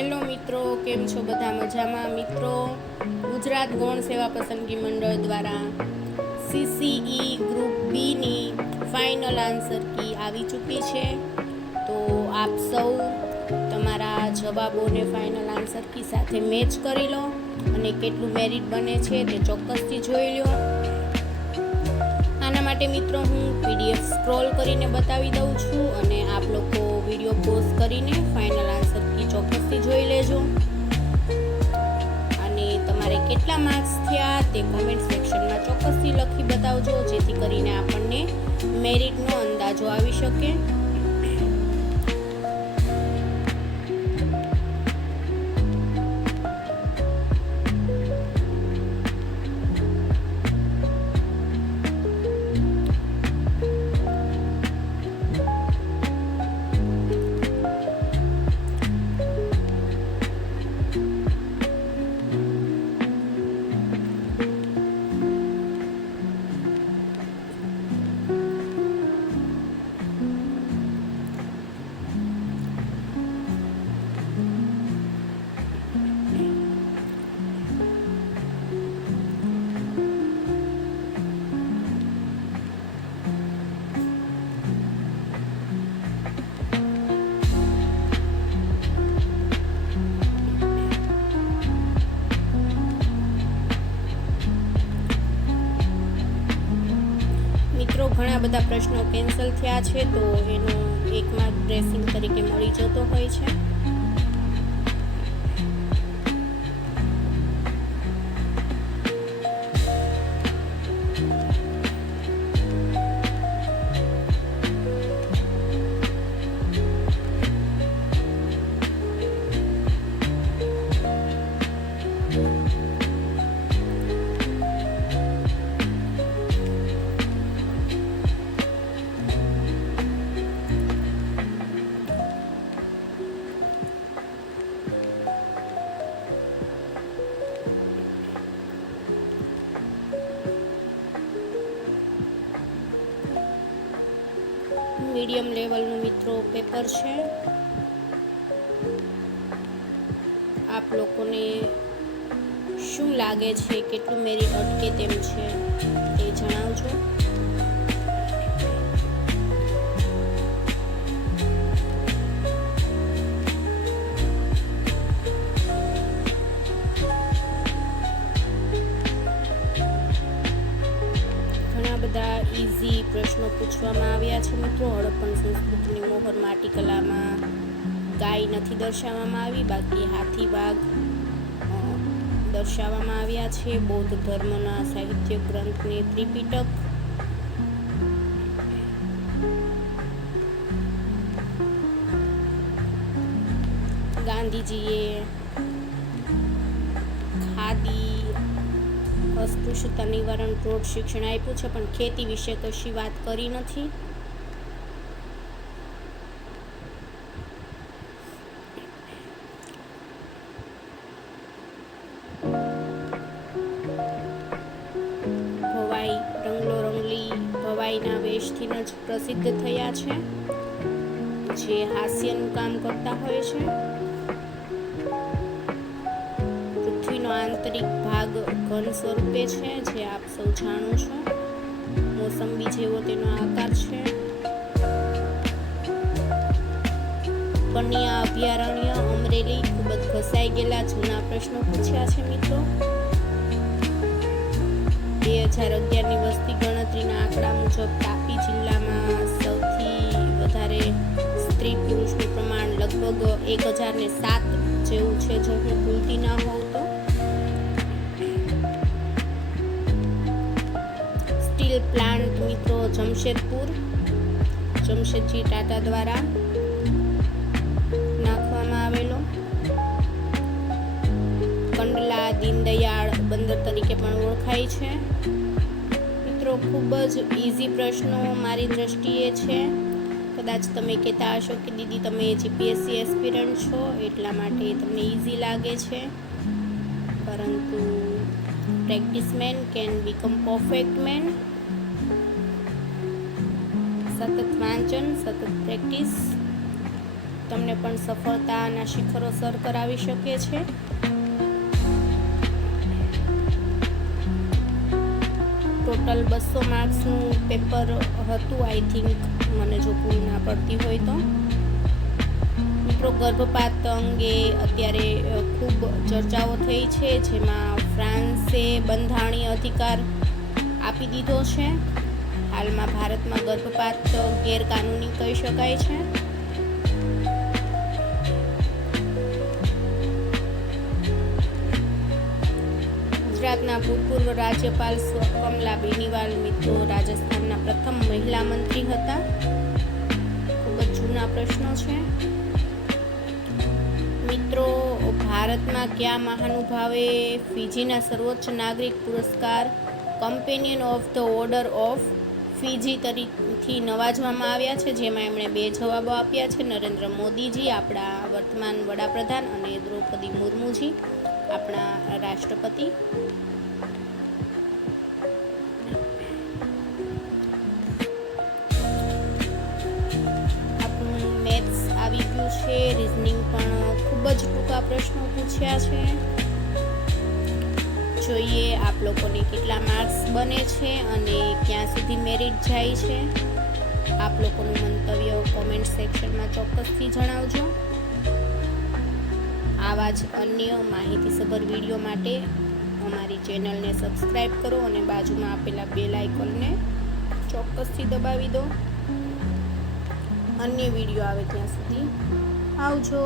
Hello મિત્રો, કેમ છો બધા મજામાં? મિત્રો, ગુજરાત ગૌણ સેવા પસંદગી મંડળ દ્વારા સીસીઈ ગ્રુપ બીની ફાઇનલ આન્સર કી આવી ચૂકી છે. તો આપ સૌ તમારા જવાબોને ફાઇનલ આન્સર કી સાથે મેચ કરી લો અને કેટલું મેરિટ બને છે તે ચોક્કસથી જોઈ લો આના માટે મિત્રો હું પીડીએફ સ્ક્રોલ કરીને બતાવી દઉં છું અને આપ લોકો વીડિયો પોઝ કરીને ફાઇનલ આન્સર કી ચોક્કસથી જોઈ લેજો. અને તમારે કેટલા માર્ક્સ થયા તે કોમેન્ટ સેક્શનમાં ચોક્કસથી લખી બતાવજો, જેથી કરીને આપણને મેરિટનો અંદાજો આવી શકે. બધા પ્રશ્નો કેન્સલ થયા છે તો એનો એકમાં ડ્રેસિંગ તરીકે મળી જતો હોય છે. મીડિયમ લેવલનું મિત્રો પેપર છે. આપ લોકોને શું લાગે છે, કેટલું મેરિટ અટકે તેમ છે તે જણાવજો. પ્રશ્નો પૂછવામાં આવ્યા છે મિત્રો. હડપ્પન સંસ્કૃતિની મોહર માટી કલામાં ગાય નથી દર્શાવવામાં આવી, બાકી હાથી વાઘ દર્શાવવામાં આવ્યા છે. બૌદ્ધ ધર્મના સાહિત્ય ગ્રંથને ત્રિપિટક. ગાંધીજીએ અસ્પૃશ્યતા નિવારણ રોડ શિક્ષણ આપ્યું છે, પણ ખેતી વિશે કશી વાત કરી નથી? ભવાઈ રંગલો રંગલી ભવાઈના વેશથી જ પ્રસિદ્ધ થયા છે, જે હાસ્યનું કામ કરતા હોય છે. આંતરિક ભાગ ઘન સ્વરૂપે છે, જે આપ સૌ જાણો છો. મોસંબી જેવો તેનો આકાર છે. કન્યા અભયારણ્ય અમરેલી ખૂબ જ ઘસાઈ ગયેલા જૂના પ્રશ્નો પૂછ્યા છે મિત્રો. બે હજાર અગિયારની વસ્તી ગણતરીના આંકડા મુજબ તાપી જિલ્લામાં સૌથી વધારે સ્ત્રી પુરુષનું પ્રમાણ લગભગ એક હજાર ને સાત જેવું છે, જો હું ભૂલતી ના હોઉં તો. સ્ટીલ પ્લાન્ટ મિત્રો જમશેદપુર, જમશેદજી ટાટા દ્વારા નાખવામાં આવેલો. કંડલા, દીનદયાળ બંદર તરીકે પણ ઓળખાય છે. મિત્રો, ખૂબ જ ઇઝી પ્રશ્નો મારી દ્રષ્ટિએ છે. કદાચ તમે કહેતા હશો કે દીદી, તમે જીપીએસસી એસ્પિરન્ટ છો, એટલા માટે તમને ઇઝી લાગે છે. પરંતુ practice man can become perfect man સતત વાંચન, સતત પ્રેક્ટિસ. તમને પણ સફળતાના શિખરો સર કરાવી શકે છે. ટોટલ બસો માર્ક્સનું પેપર હતું આઈ થિંક મને જો ભૂલ ના પડતી હોય તો. મિત્રો, ગર્ભપાત અંગે અત્યારે ખૂબ ચર્ચાઓ થઈ છે, જેમાં ફ્રાન્સે બંધારણીય અધિકાર આપી દીધો છે. હાલમાં ભારતમાં ગર્ભપાત ગેરકાનૂની કહી શકાય છે. ગુજરાતના ભૂતપૂર્વ રાજ્યપાલ કમલા બેનીવાલ મિત્રો રાજસ્થાનના પ્રથમ મહિલા મંત્રી હતા. ખૂબ જ જૂના પ્રશ્નો છે. મિત્રો, ભારતમાં કયા મહાનુભાવે ફિજીના સર્વોચ્ચ નાગરિક પુરસ્કાર companion of the order of Fiji તરીથી નવાજવામાં આવ્યા છે, જેમાં એમણે બે જવાબો આપ્યા છે. નરેન્દ્ર મોદીજી, આપણા વર્તમાન વડાપ્રધાન અને દ્રૌપદી મુર્મુજી, આપણા રાષ્ટ્રપતિ. મેથ્સ આવી ગયું છે. રિઝનિંગ પણ ખૂબ જ ટૂંકા પ્રશ્નો પૂછ્યા છે. જોઈએ આપ લોકોને કેટલા માર્ક્સ બને છે અને ક્યાં સુધી મેરિટ જાય છે. આપ લોકોનું મંતવ્ય કોમેન્ટ સેક્શનમાં ચોક્કસથી જણાવજો. આવા જ અન્ય માહિતીસભર વીડિયો માટે અમારી ચેનલને સબસ્ક્રાઈબ કરો અને બાજુમાં આપેલા બેલ આઇકોનને ચોક્કસથી દબાવી દો. અન્ય વીડિયો આવે ત્યાં સુધી આવજો.